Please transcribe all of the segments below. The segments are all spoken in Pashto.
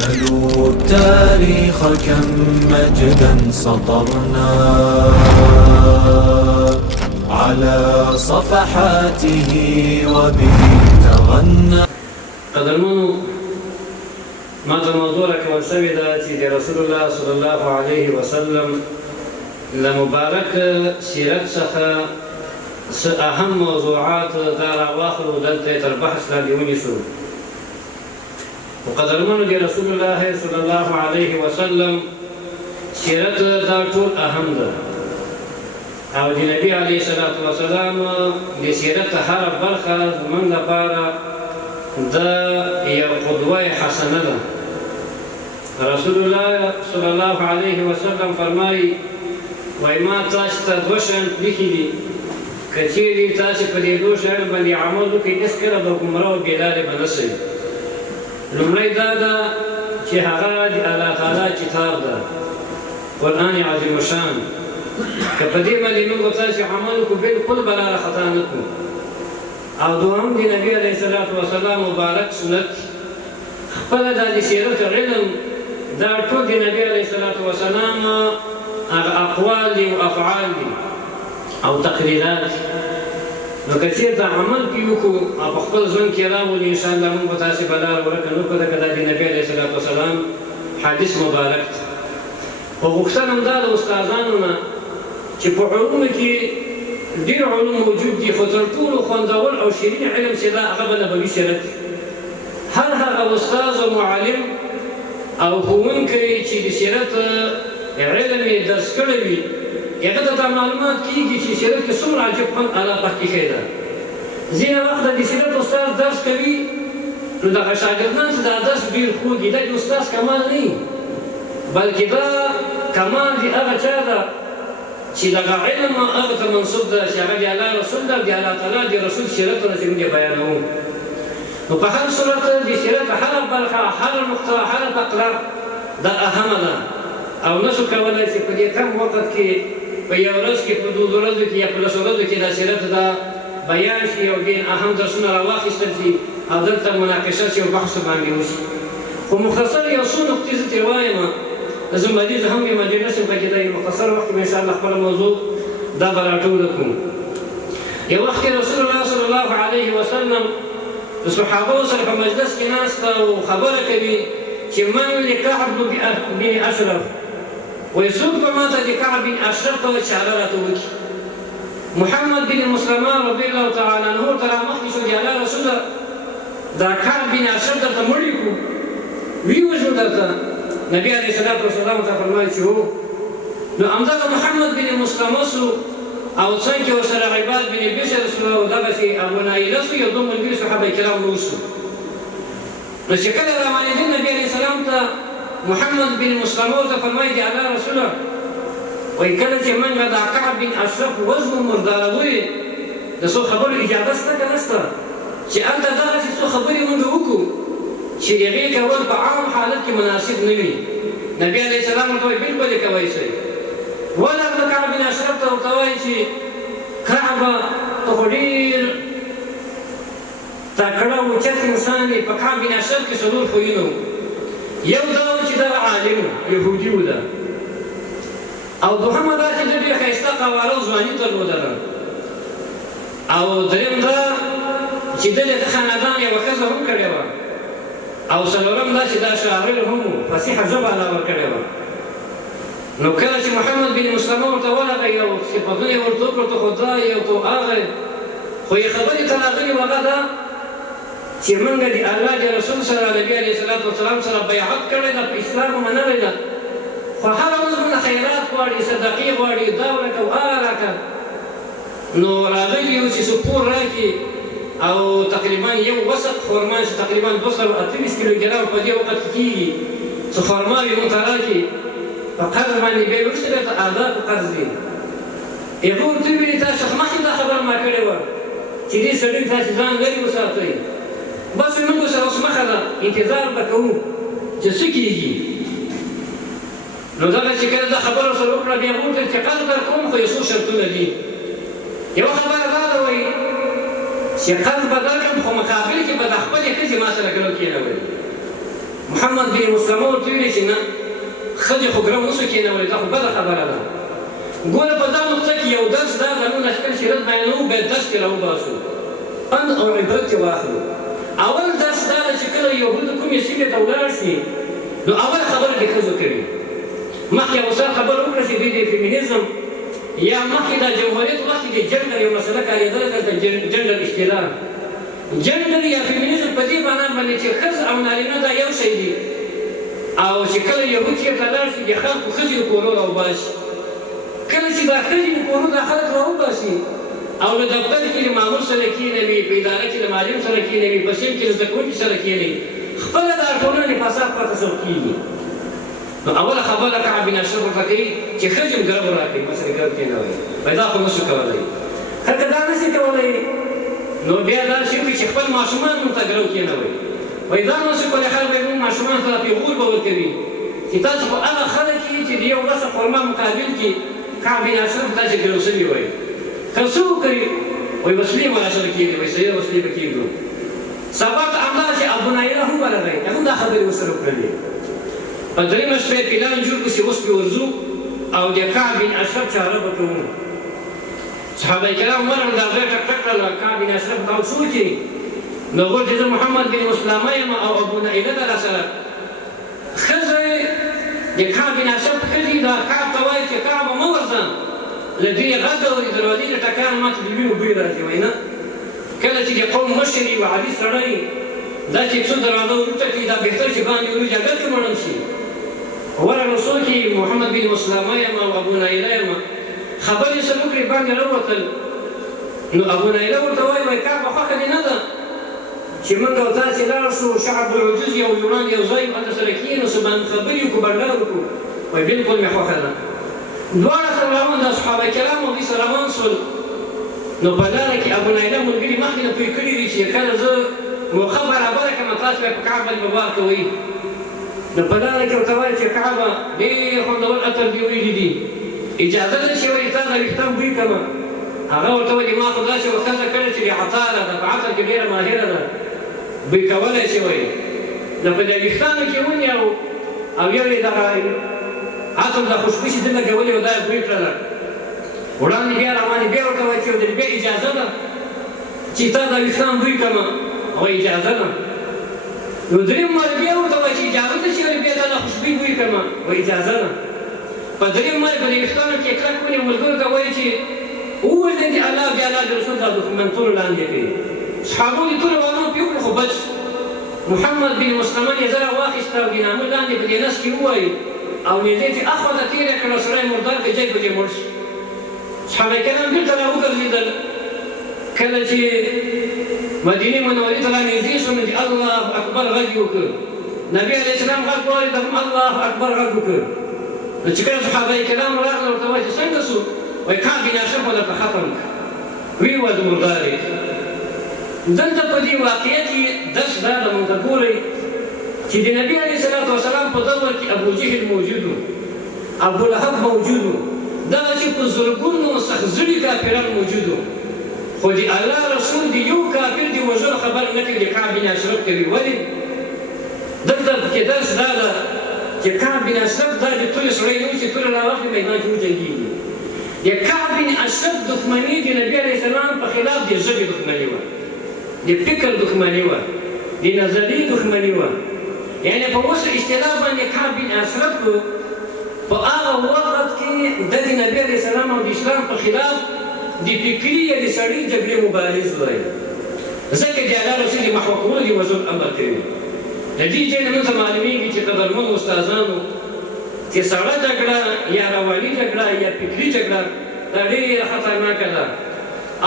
سلوا التاريخ كم مجدا سطرنا على صفحاته وبه تغنى. قدرمنو ما ته موضوع راکول شوې ده چې د رسول الله صلی الله علیه وسلم له مبارک سیرت څخه څه اهم موضوعات دا راواخلو دلته تر بحث لاندې ونیسو. قدرمنو د رسول الله صلی الله علیه وسلم سیرت دا ټول اهم ده او د نبي علیه الصلاة وسلام د سیرت هره برخه زموږ لپاره دا یو قدوه حسنه ده. رسول الله صلی الله علیه وسلم فرمایي وایي ما تاسو ته دوه شیان لیکي دي که چیرې تاسې په دې دوه شیانو باندې عمل وکړئ هېڅکله به ګمراه او بېلارې به نه شئ. لومړی دا ده چې هغه د الله تعالی کتاب ده قرآن عظیم الشان که په دې باندې موږ تاسې عمل وکړو بلکل به لاره خطا نه کړو. او دوهم د نبي علیه الصلاة وسلام مبارک سنت خپله دا د سیرت علم دا ټول د نبي علیه الصلاة وسلام هغه اقوال دي او افعال دي او تقریرات. نو که چېرته عمل پرې وکړو او په خپل ژوند کې راولو انشاءالله موږ به تاسې په لاره ورکه نه کړو ځکه دا د نبي علیه الصلاة وسلام حدیث مبارک دی. خو غوښتنه هم دا د استادانو نه چې په علومو کې ډېر علوم موجود دي خو تر ټولو خوندور او شیرین علم چې دا هغه به نبوي سیرت دی. هر هغه استاد او معلم او ښوونکی چې د سیرت علم یې درس کړی وي هغه ته دا معلومات کېږي چې سیرت کې څومره عجیب خوند الله پاک ایښی ده. ځینې وخت د سیرت استاد درس کوي نو دغه شاګردان چې دا درس ډېر خوږي دا د استاد کمال نه وي بلکې دا کمال د هغه چا ده چې دغه علم هغه ته منسوب ده چې هغه د الله رسول ده د الله تعالی د رسول سیرتونه چې موږ یې بیانوو. نو په هر صورت د سیرت هره برخه هره نقطه هره فقره دا اهمه ده او نشو کولی چې په دې کم وخت کې په یو ورځ کې په دوه ورځو کې یا په لسو ورځو کې دا سیرت دا بیان شي او ډېر اهم درسونه راواخیستل شي او دلته مناقشه شي او بحث باندې وشي. خو مختصر یو څو نقطې زه ترې وایم زه مریض هم یم ډېر نشم پکې دا یو مختصر وخت کې به انشاءالله خپله موضوع دا به راټوله کړو. یو وخت کې رسول الله صلی الله علیه وسلم د صحابو سره په مجلس کې ناسته او خبره کوي چې من لکعب بن اشرف وایي څوک به ما ته د کعب بن اشرف ته اشاره راته وکړي. محمد بن مسلمه رضی الله تعالی عنه ته رامخکې شو د الله رسوله دا کعب بن اشرف درته مړي کړو ویوژنو درته. نبي علیه الصلاة وسلام ته فرمایي چې هو. نو همدغه محمد بن مسلمه سو او څنګه ورسره عباد بن بشر سو او دغسې ابو نایله سو یو دوه ملګري صحابه کرام نور سو. نو چې کله روانېدل نبي علیه السلام ته محمد بن مسلمه ورته فرمایي د الله رسوله وایي کله چې موږ دا کعب بن اشرف وژنو مرداروي د څو خبرو اجازه شته که نشته چې هلته دغسې څو خبرې موږ وکړو چې د هغې کول په عام حالت کې مناسب نه وي. نبي علیه السلام ورته وایي بلکل یې کوی شئ. ولغه کعب بن اشرف ته ورته وایي چې کعبه ته خو ډېر تکړه اوچت انسان یې. په کعب بن اشرف کې څلور خویونه وو. یو دا و چې دا عالم یهودي و ده او دوهمه دا چې ده ډېر ښایسته قواره او ځواني درلودله او درېم دا چې ده د خاندان یوه ښځه هم کړې وه او څلورم دا چې دا شاعر هم و فصیحه ژبه الله ورکړې وه. نو کله چې محمد بن مسلمه ورته ورغی او صفتونه یې ورته وکړو ته خو دا یو تو هغه خو یې خبرې ته راغلې وه هغه دا چې موږ د الله د رسول سره نبي علیه الصلاة وسلام سره بیعت کړی ده په اسلام منلی ده خو هره ورځ موږ خیرات غواړي صدقې غواړي دا ورکړه او هغه راکړه. نو راغلي یو چې څه پور راکړي او تقریبا یو وسط خرما چې تقریبا 228 کیلوګرام په دې وخت کې کېږي څه خرما یې موږ ته راکړي په قرض باندې بیا یې وروسته بېرته آداب قرض دي. هغه ورته وویلې تاسو مخکې دا خبره ما کړې وه چې دې سړي تاسې ځان لرې وساتئ بس موږ سره اوس مخه ده انتظار به کوو چې څه کېږي. نو دغه چې کله دا خبره سره وکړه بیا هغه ورته چې قرض درکوم خو یو څو شرطونه دي. یوه خبره دا ده وایي چې قرض به درکړم خو مقابل کې به د خپلې ښځې ما سره ګلو کېنوئ. محمد بن مسلمه ورته ویلي چې نه ښځې خو ګرم اوسو کېنولې دا خو بده خبره ده ګوره په دا نقطه کې یو درس دا ده موږ خپل سیرت بیانوو باید درس ترې راوباسو پند او عبرت یې واخلو اول درس دا ده چې کله یهودو کومې سیمې ته ولاړ شي نو اول خبره د ښځو کوي مخکې یو څه خبره وکړه چې دوی د فیمینیزم یا مخکې د جمهوریت وخت کې د جنډر یو مسله کارېدله دلته جنډر اشتراک جنډر یا فیمینیزم په دې معنا باندې چې ښځه او نارینه دا یو شی دي او چې کله یهود چېرته لاړ شي د خلکو ښځې د کورو راوباسي کله چې دا ښځې د کورو دا خلک راوباسي او له دفتر کې له مامور سره کېنوي په اداره کې له معلم سره کېنوي په صنف کې له زده کوونکي سره کېنوي خپله دا ټولنه د فساد پرته څوک کېږي نو اوله خبره کعب بن اشرف ورته کوي چې ښځې هم ګرم راکړي مثلا ګرم کېنوئ وایي دا خو نشو کولی هلته دا نشي کولی نو بیا دا شي وکړي چې خپل ماشومان هم ته ګرم کېنوئ وایي دا نشو کولی خلک به زموږ ماشومان ته پیغور به ورکوي چې تاسو خو هغه خلک یې چې د یو لسه خرما مقابل کې کعب بن اشرف تاسې ګرم شوي وایي که څه وکړي وایي وسلې به راسره کېږي وایي صحیح وسلې به کېږدو سبا ته همداسې ابو نایله هم ورغی هغه هم دا خبرې ورسره وکړلې په درېیمه شپه یې پلان جوړ کړو چې اوس پرې ورځو او د کعب بن اشرف چاره به کوو صحابه کرام ورغلل د هغې ټک ټک کړل کعب بن اشرف ته څه وکړي نو وګورئ چې زه محمد بن مسلمه یم او ابو نایله ده راسره ښځه د کعب بن اشرف ښځې دا کعب ته وایي چې کعبه مه ورځه له دوی غږ اوري دروازې له ټکان ما ته د وینو بوی راځي وایي نه کله چې د قوم مشر وي عادي سړی دا چې څو دروازه وروته کړي دا بهتر چې باندې وروځي اګر کې مړم شي ورغلو څوک چې محمد بن مسلمه یم او ابو نایله یم خبرې سره وکړې باندې راووتل نو ابو نایله ورته وایي وایي کعبه خوښه دې نه ده چې موږ او تاسې لاړ شو شعب العجوز یو یونان یو ځای هلته سره کښېنوسو باندې خبرې وکړو بنډار وکړو وایي بلکل مې خوښه ده دواړه سره روان دا صحابه کرام او دوی سره روان شول نو په لاره کې ابو نایله ملګري مخکې نه پوه کړي دي چې کله زه موقع برابره کړم تاسو به په کعبه باندې بار کوئ نو په لاره کې ورته وایي چې کعبه ډېر خوندور عطر دې ویلي دي اجازه ده چې وایي تا دا ویښتان بوی کړمه هغه ورته وایي ما خو داسې یوه ښځه کړې چې بې عطاره ده په عطر کې ډېره ماهره ده بوی کولی شي وایي نو په دې ویښتانو کې ونیو او یو یې دغه عطر د خوشبو چې ده لګولې وه دا یې بوی کړله وړاندې بیا روانې بیا ورته وایي چې بیا اجازه ده چې تا دا ویښتان بوی کړمه وایي اجازه ده نو درېیم وارې بیا ورته وایي چې اجازه ده چې بیا دا خوشبویي بوی کړمه وایي اجازه ده په درېیم وارې په دې ویښتانو کې کلک ونیو ملګرو ته وایي چې ووځئ چې الله بیا الله د رسول دا دښمن ټول لاندې کړي صحابو یې ټول روانو پرې وکړو خو بچ محمد بن مسلمه یې زه راواخېسته او د نامه لاندې په دې نس کې ووایي او نیزې چې اخوا ته تېره کړه سړی مردار دی ځای په ځای مړ شي صحابه کرام بېرته راوګرځېدل کله چې مدینې منورې ته رانږدې شو نو د الله اکبر غږ یې وکړ نبي علیه السلام غږ واورېد هم الله اکبر غږ وکړ نو چې کله صحابه کرام راغله ورته وایي چې څنګه سو وایي کعب بن اشرف به درته ختم کړه ویې ویل مردار یې دلته په دې واقعه کې درس دا ده مونږ ته ګورئ چې د نبي علیه السلام په دور کې ابوجهل موجود و ابولهب موجود و دغه چې په زرګونو سخت-زړي کافران موجود و خو د الله رسول د یو کافر د وژلو خبر نه کوي د کعب بن اشرف کوي ولې دلته کې درس دا ده چې کعب بن اشرف دا د ټولې سړی نه و چې ټوله راواخلي میدان کې وجنګېږي د کعب بن اشرف دښمني د نبي علیه السلام په خلاف د ژبې دښمني وه د فکر دښمني وه د نظریې دښمني وه یعنې په اوس اصطلاح باندې کعب بن اشرف په هغه وخت کې د نبي علیه السلام او د اسلام په خلاف د فکري یا د سړي جګړې مبارز وایي ځکه د الله رسول د محو کولو د وژلو امر کوي د دې ځای نه موږ ته معلومېږي چې قدرمنو استادانو چې سړه جګړه یا رواني جګړه یا فکري جګړه دا ډېره خطرناکه ده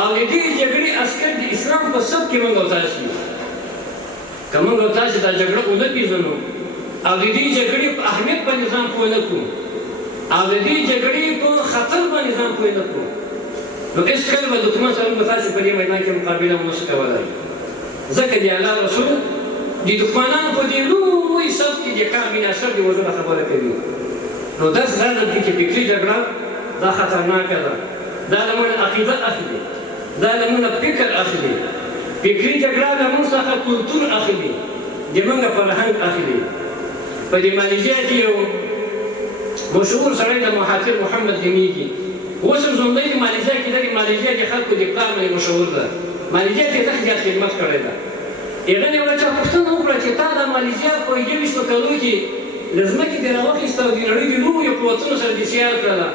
او د دې جګړې عسکر د اسلام په سب کې موږ او تاسو یو که موږ او تاسو دا جګړه ونه پېژنو او د دې جګړې په اهمیت باندې ځان پوه نه کړو او د دې جګړې په خطر باندې ځان پوه نه کړو نو هېڅکله به دښمن سره موږ تاسې په دې میدان کې مقابله ونشو کولی ځکه د الله رسول د دښمنانو په دې لوی صف کې د کعب بن اشرف د وژلو خبره کوي نو درس دا ده چې فکري جګړه دا خطرناکه ده دا له موږ عقیده اخلي دا له موږ فکر اخلي فکري جګړه له موږ څخه کلتور اخلي د موږ فرهنګ اخلي په دې مالیزیا کې یو مشهور سړی د مهاتیر محمد نومیږي. اوس هم ژوندی د مالیزیا کې دغې مالیزیا کې خلکو د پلار باندې مشهور ده. مالیزیا کې سخت زیات خدمت کړی ده. هغه نه یو چا پوښتنه وکړه چې تا دا مالیزیا په 21 کلو کې له ځمکې دې راواخیسته او د نړۍ د لویو قوتونو سره دې سیال کړله،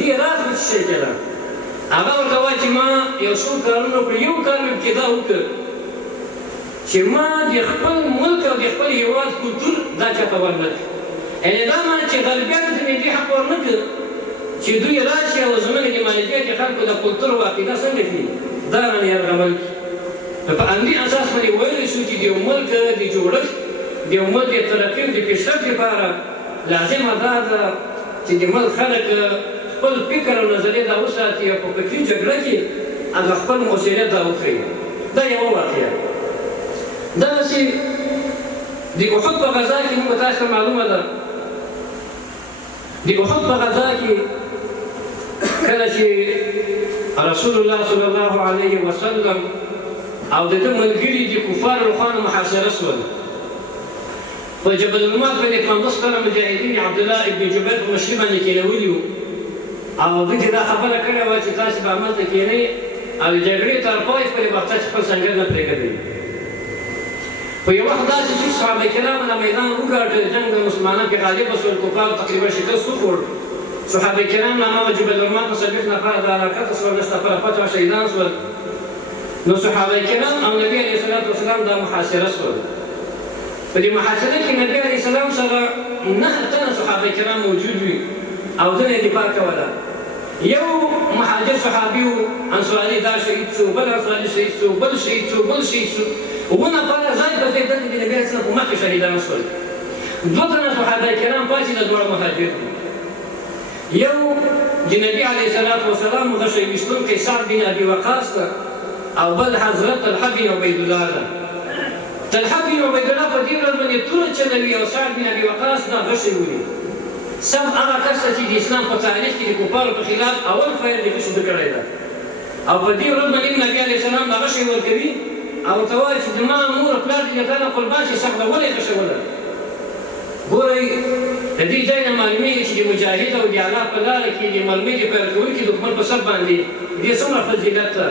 دې راز به څه شی کړه؟ هغه ورته وایي چې ما یو څو کارونه وکړي. یو کار مې پکې دا وکړ چې ما د خپل ملک او د خپل هېواد کلتور دا چاته ورنه کړ. یعنې دا معنی چې غربیانو ته مې دې حق ورنه کړ چې دوی راشي او زموږ د مالیزیا کې خلکو د کلتور او عقیده څنګه کړي، دا رانه یرغمل کړي. په همدې اساس باندې ویلی شو چې د یو ملک د جوړښت، د یو ملک د ترقي او د پیشرفت لپاره لازمه دا ده چې د ملک خلک خپل فکر او نظریه دا وساتي او په فکري جګړه کې هغه خپل مسؤلیت دا وکړي. دا یوه واقعه. دغسې د احد په غزا کې موږ تاسو ته معلومه ده، د احد په غزا کې کله چې رسول الله صلی الله علیه وسلم او د ده ملګري د کفارو له خوا محاصره شول، په جبل الرمات باندې 50 تنه مجاهدین عبدالله ابن جبیر په مشري باندې کېنولي وو، او دوی ته دا خبره کړې وه چې تاسې به هملته کېنئ او د جګړې تر پای پورې به تاسې خپل سنګر نه پرېږدئ. په یو وخت داسې چې صحابه کرام له میدان وګاټه، جنګ د مسلمانانو کې غالبه شول، کفارو تقریبا شکست وخوړ. صحابه کرام له هماغه جبل الرمات نه 40 نفره د حرکته شول، 10 نفره پاتې وه شهیدان شول. نو صحابه کرام او نبي علیه الصلاة والسلام دا محاصره شول. په دې محاصره کې نبي علیه السلام سره 9 تنه صحابه کرام موجود وي او دنه یې دفاع کوله. یو مهاجر صحابي و انصاري، دا شهید شو، بل انصاري شهید شو، بل شهید شو، بل شهید شو. 9 نفره ځای په ځای دلته د نبي علیه السلام په مخکې شهیدان شول. 2 تنه صحابه کرام پاتې د دواړو مهاجر دي. یو د نبي علیه الصلاة والسلام غشی ویشتونکی سعد بن ابي وقاص ده، او بل حضرت طلحه بن عبید الله ده. طلحه بن عبید الله په دې ورځ باندې توره چلوي او سعد بن ابي وقاص دا غشی وړي. سم هغه کس چې د اسلام په تاریخ کې د کفارو په خلاف اول فعل د غشو ده کړی ده، او په دې ورځ باندې نبي علیه السلام دا غشی ورکوي او ورته وایي چې زما مور پلار دې له تا نه قربان شي، سخته ولې غشوله؟ ګورئ د دې ځای نه معلومېږي چې د مجاهد او د الله په لاره کې د مرمۍ د پیل کوونکي دښمن په سر باندې دې څومره فضیلت ده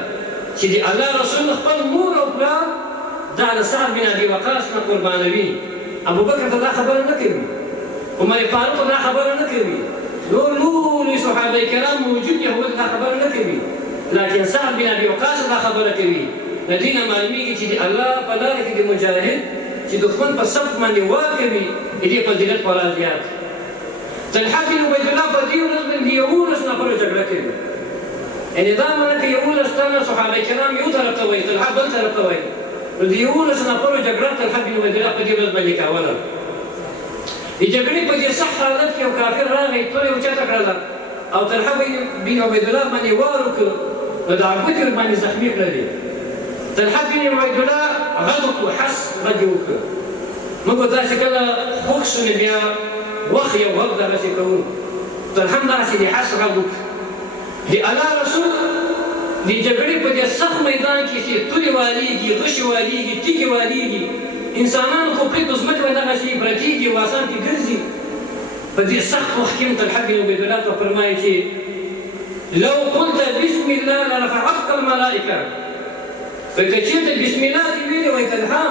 چې د الله رسول خپل مور او پلار دا د سعد بن ابي وقاص نه قربانوي. ابوبکر ته دا خبره نه کوي، عمر فاروق ته دا خبره نه کوي، نور لوی صحابه کرام موجود دي هغوی ته دا خبره نه کوي، لکن سعد بن ابي وقاص دا خبره کوي. د دې نه معلومېږي چې د الله په لاره کې د مجاهد چې دښمن په صف باندې وار کوي د دې فضیلت خورا زیات. طلحه بن عبید الله په دې ورځ باندې 11 نفرو جګړه کوي. یعنې دا معنی که 11 تنه صحابه کرام یو طرف ته وایي، طلحه بل طرف ته وایي، نو د 11 نفرو جګړه طلحه بن عبید الله په دې ورځ باندې کوله. د جګړې په دې سخت حالت کې یو کافر راغی، توره یې اوچته کړله او طلحه بن عبید الله باندې وار وکړ، نو د ګوتې ورباندې زخمي کړلې. طلحه بن عبید الله غږ وکړو، حس غږ یې وکړ. موږ به داسې کله خوږ شو نو بیا وخت یو غږ دغسې کوو. طلحه هم داسې د حس غږ وکړ. د الله رسول د جګړې په دې سخت میدان کې چې تورې والېږي، غشې والېږي، تیږې والېږي، انسانان خو پرې په ځمکه باندې دغسې پرتېږي او اسان کې ګرځي. په دې سخت وخت کې هم طلحه بن عبید الله ته فرمایي چې لو قلت بسم الله لرفعتك الملائکه، که چېرته بسم الله دې ویلې وای طلحه،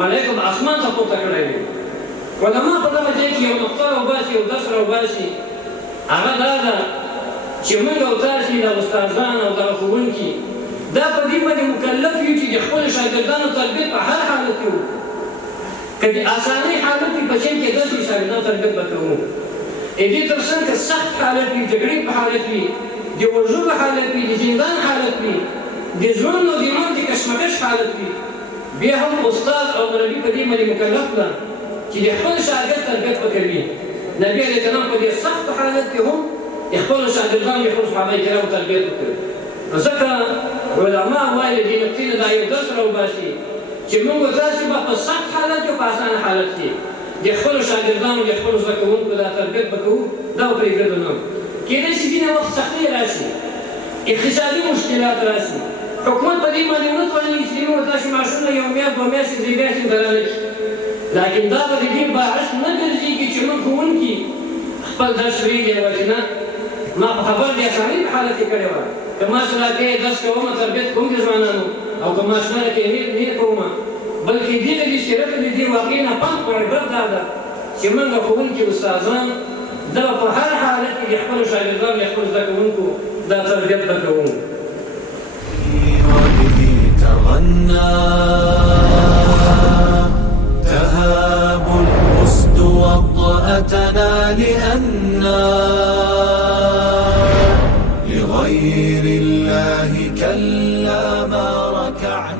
ملایکو به اسمان ته پورته کړی وي. علما په دغه ځای کې یو نقطه راوباسي، یو درس راوباسي، هغه دا ده چې موږ او تاسې د استادان او دغه ښوونکي دا په دې باندې مکلف یو چې د خپلو شاګردانو تربیت په هر حالت کې وکړو. که د اسانۍ حالت وي په چین کې داسې شاګردانو تربیت به کوو. دې تر څنګ که سخت حالت وي، جګړې په حالت وي، د وژلو حالت وي، د زندان حالت وي، د زړونو او دماغ د کشمکش حالت وي، بیا هم استاد او مربي په دې باندې مکلف ده چې د خپل شاګرد تربیت وکوي. نبي علیه السلام په دې سخت حالت کې هم د خپلو شاګردانو د خپلو صحابه کرامو تربیت وکړي. نو ځکه علما وایي د دې نقطې نه دا یو درس راوباسي چې موږ تاسې به په سخت حالت کې او په اسانه حالت کې د خپلو شاګردانو د خپلو زده کوونکو دا تربیت به کوو، دا به پرېږدو نه. کېدای شي ځینې وخت سختۍ راشي، اقتصادي مشکلات راشي، حکومت په دې باندې ونه توانېږي چې موږ تاسې معاشونه یو میاشت 2 میاشتې 3 میاشتې درانه کړي. لكن دا به د دې باعث نه ګرځېږي چې موږ ښوونکي خپل درس ویلی وه چې نه ما په خبر د اسانۍ په حالت کې کړې وه که ما سلاکۍ درس کومه تربیت کوم د ځوانانو او که ما شمېره کې نه کومه بلکې دې د دې سیرت د دې واقعې نه پند په عبرت دا ده چې موږ ښوونکي استادان دا په هر حالت کې د خپلو شاګردانو یا خپلو زده کوونکو دا تربیت به کوو. تهاب الأسد وطأتنا لأننا لغير الله كلا ما ركعنا